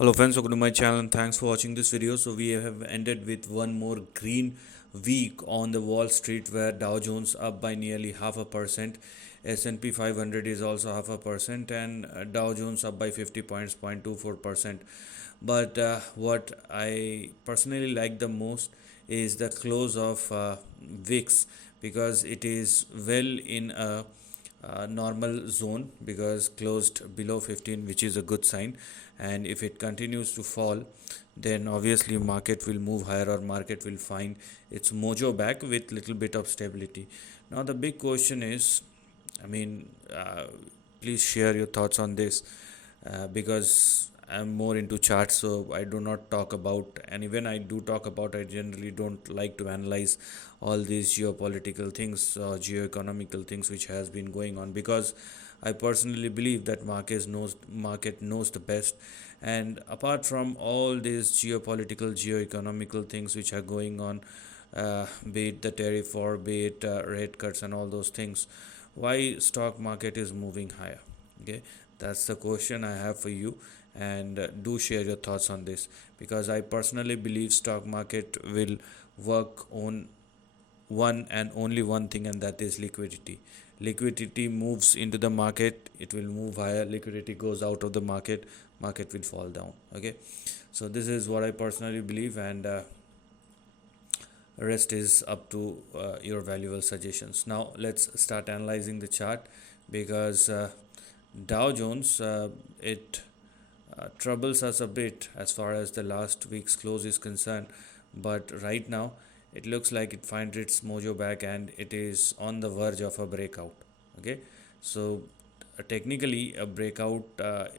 Hello friends, welcome to my channel and thanks for watching this video. So we have ended with one more green week on the Wall Street where Dow Jones up by nearly 0.5%, S&P 500 is also 0.5% and Dow Jones up by 50 points, 0.24%. But what I personally like the most is the close of VIX because it is well in a normal zone because closed below 15, which is a good sign. And if it continues to fall, then obviously market will move higher or market will find its mojo back with little bit of stability. Now the big question is, I mean, please share your thoughts on this because I'm more into charts, so I do not talk about, and when I do talk about, I generally don't like to analyze all these geopolitical things or geoeconomical things which has been going on because I personally believe that market knows the best. And apart from all these geopolitical, geoeconomical things which are going on, be it the tariff or be it rate cuts and all those things, why stock market is moving higher? Okay, that's the question I have for you, and do share your thoughts on this because I personally believe stock market will work on one and only one thing, and that is liquidity. Liquidity moves into the market, it will move higher. Liquidity goes out of the market, market will fall down. Okay, so this is what I personally believe, and rest is up to your valuable suggestions. Now let's start analyzing the chart because Dow Jones, it troubles us a bit as far as the last week's close is concerned, but right now it looks like it finds its mojo back and it is on the verge of a breakout. Okay, so technically a breakout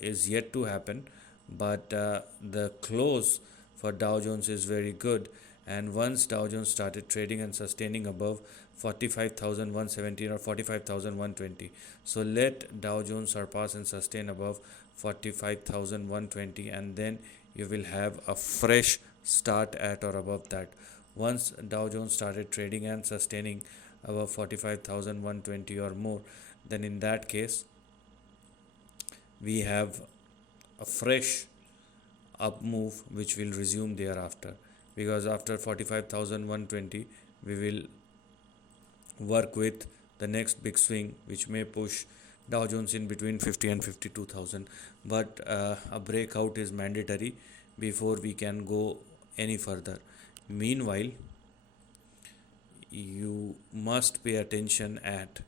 is yet to happen, but the close for Dow Jones is very good. And once Dow Jones started trading and sustaining above 45,117 or 45,120, so let Dow Jones surpass and sustain above 45,120, and then you will have a fresh start at or above that. Once Dow Jones started trading and sustaining above 45,120 or more, then in that case we have a fresh up move which will resume thereafter, because after 45,120 we will work with the next big swing which may push Dow Jones in between 50 and 52,000. But a breakout is mandatory before we can go any further. Meanwhile, you must pay attention at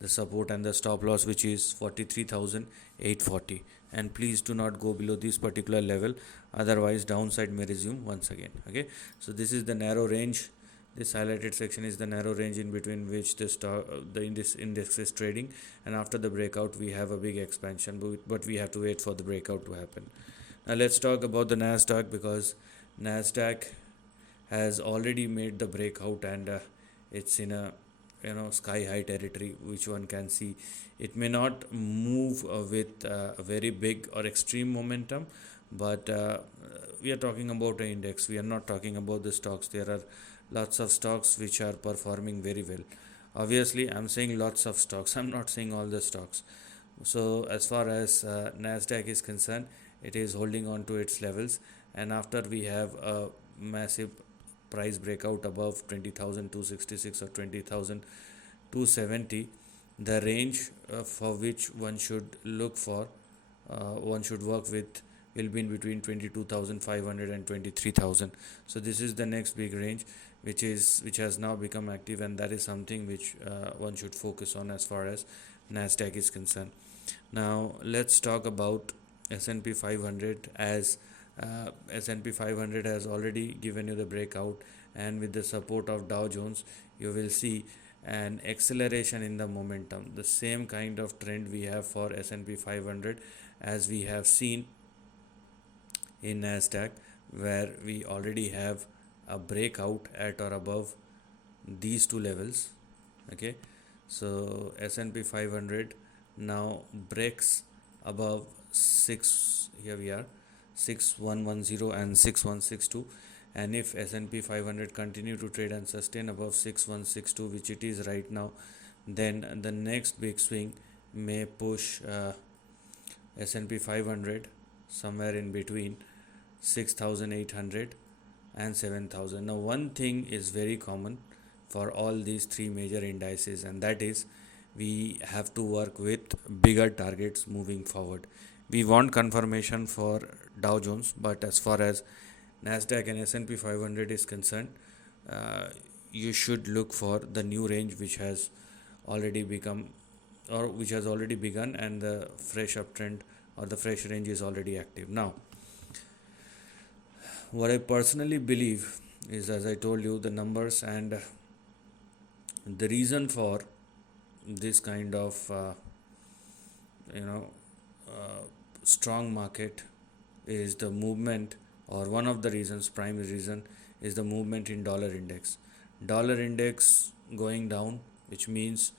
the support and the stop loss, which is 43,840, and please do not go below this particular level, otherwise downside may resume once again. Okay, so this is the narrow range. This highlighted section is the narrow range in between which the index is trading, and after the breakout we have a big expansion, but we have to wait for the breakout to happen. Now let's talk about the Nasdaq, because Nasdaq has already made the breakout, and it's in a sky high territory, which one can see. It may not move with a very big or extreme momentum, but we are talking about an index, we are not talking about the stocks. There are lots of stocks which are performing very well. Obviously I'm saying lots of stocks, I'm not saying all the stocks. So as far as Nasdaq is concerned, it is holding on to its levels, and after we have a massive price breakout above 20,266 or 20,270, the range for which one should look for, one should work with, will be in between 22,500 and 23,000. So this is the next big range which has now become active, and that is something which one should focus on as far as Nasdaq is concerned. Now let's talk about S&P 500, as S&P 500 has already given you the breakout, and with the support of Dow Jones you will see an acceleration in the momentum. The same kind of trend we have for S&P 500 as we have seen in Nasdaq, where we already have a breakout at or above these two levels. Okay, so S&P 500 now breaks above 6, here we are, 6110 and 6162, and if S&P 500 continue to trade and sustain above 6162, which it is right now, then the next big swing may push S&P 500 somewhere in between 6,800 and 7,000. Now one thing is very common for all these three major indices, and that is we have to work with bigger targets moving forward. We want confirmation for Dow Jones, but as far as Nasdaq and S&P 500 is concerned, uh, you should look for the new range which has already become or which has already begun, and the fresh uptrend or the fresh range is already active. Now what I personally believe is, as I told you, the numbers and the reason for this kind of you know uh, strong market is the movement, or one of the reasons, primary reason, is the movement in dollar index. Dollar index going down, which means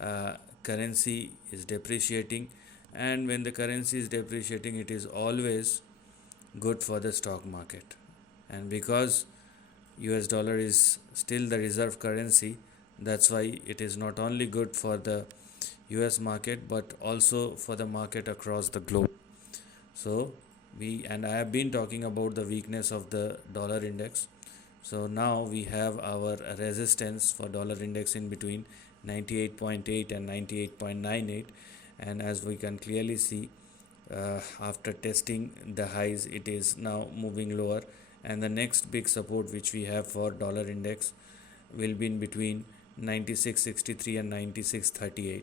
uh, currency is depreciating, and when the currency is depreciating, it is always good for the stock market. And because US dollar is still the reserve currency, that's why it is not only good for the US market but also for the market across the globe. So I have been talking about the weakness of the dollar index. So now we have our resistance for dollar index in between 98.8 and 98.98, and as we can clearly see, after testing the highs, it is now moving lower, and the next big support which we have for dollar index will be in between 96.63 and 96.38.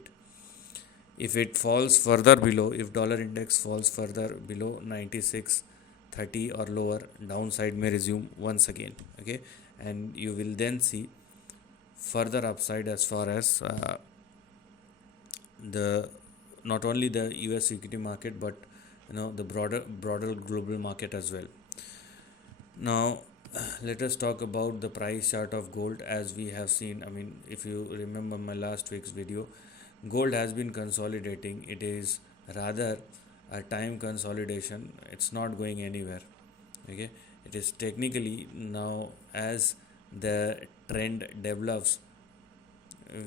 If it falls further below, if dollar index falls further below 96.30 or lower, downside may resume once again. Okay, and you will then see further upside as far as the not only the US equity market, but the broader global market as well. Now let us talk about the price chart of gold. As we have seen, I mean, if you remember my last week's video, gold has been consolidating. It is rather a time consolidation, it's not going anywhere. Okay, it is technically now, as the trend develops,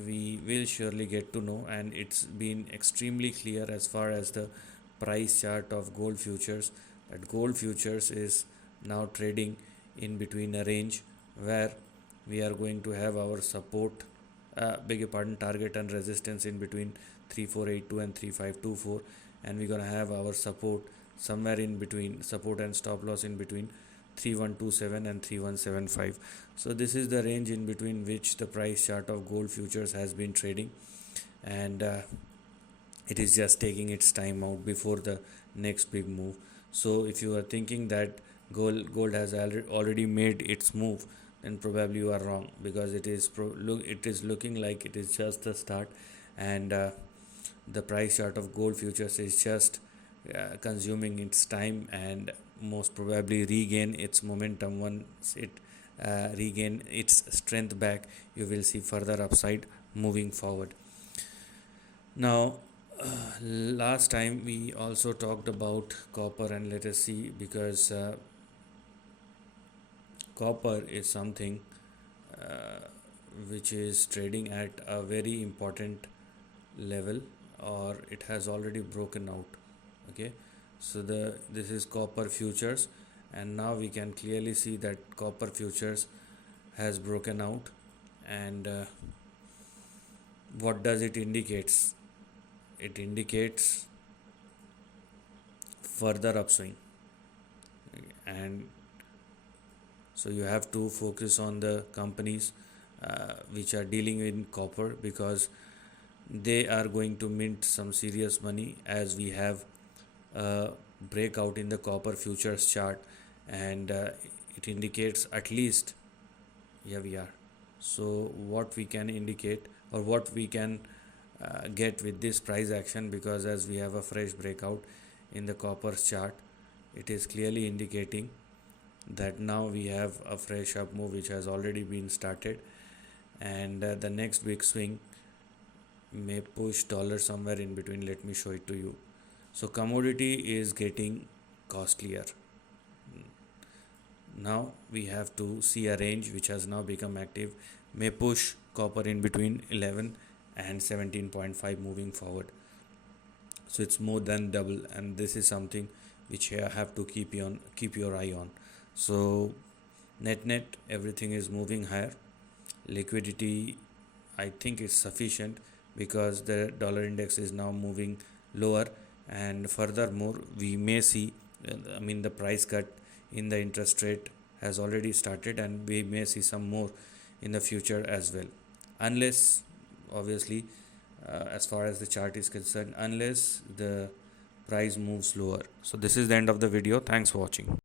we will surely get to know, and it's been extremely clear as far as the price chart of gold futures, that gold futures is now trading in between a range where we are going to have our support, beg your pardon, target and resistance in between 3482 and 3524, and we're going to have our support somewhere in between, support and stop loss in between 3127 and 3175. So this is the range in between which the price chart of gold futures has been trading, and it is just taking its time out before the next big move. So if you are thinking that gold has already made its move, then probably you are wrong, because it is looking like it is just the start, and the price chart of gold futures is just consuming its time, and most probably regain its momentum. Once it regain its strength back, you will see further upside moving forward. Now last time we also talked about copper, and let us see, because copper is something which is trading at a very important level, or it has already broken out. Okay, so this is copper futures, and now we can clearly see that copper futures has broken out, and what does it indicates? It indicates further upswing, and so you have to focus on the companies which are dealing in copper, because they are going to mint some serious money, as we have a breakout in the copper futures chart, and it indicates at least, here we are. So what we can indicate, or what we can get with this price action, because as we have a fresh breakout in the copper chart, it is clearly indicating that now we have a fresh up move which has already been started, and the next big swing may push dollar somewhere in between. Let me show it to you. So commodity is getting costlier. Now we have to see a range which has now become active, may push copper in between 11 and 17.5 moving forward. So it's more than double, and this is something which you have to keep your eye on. So net everything is moving higher. Liquidity, I think, is sufficient because the dollar index is now moving lower, and furthermore we may see, the price cut in the interest rate has already started, and we may see some more in the future as well, unless, obviously, as far as the chart is concerned, unless the price moves lower. So this is the end of the video. Thanks for watching.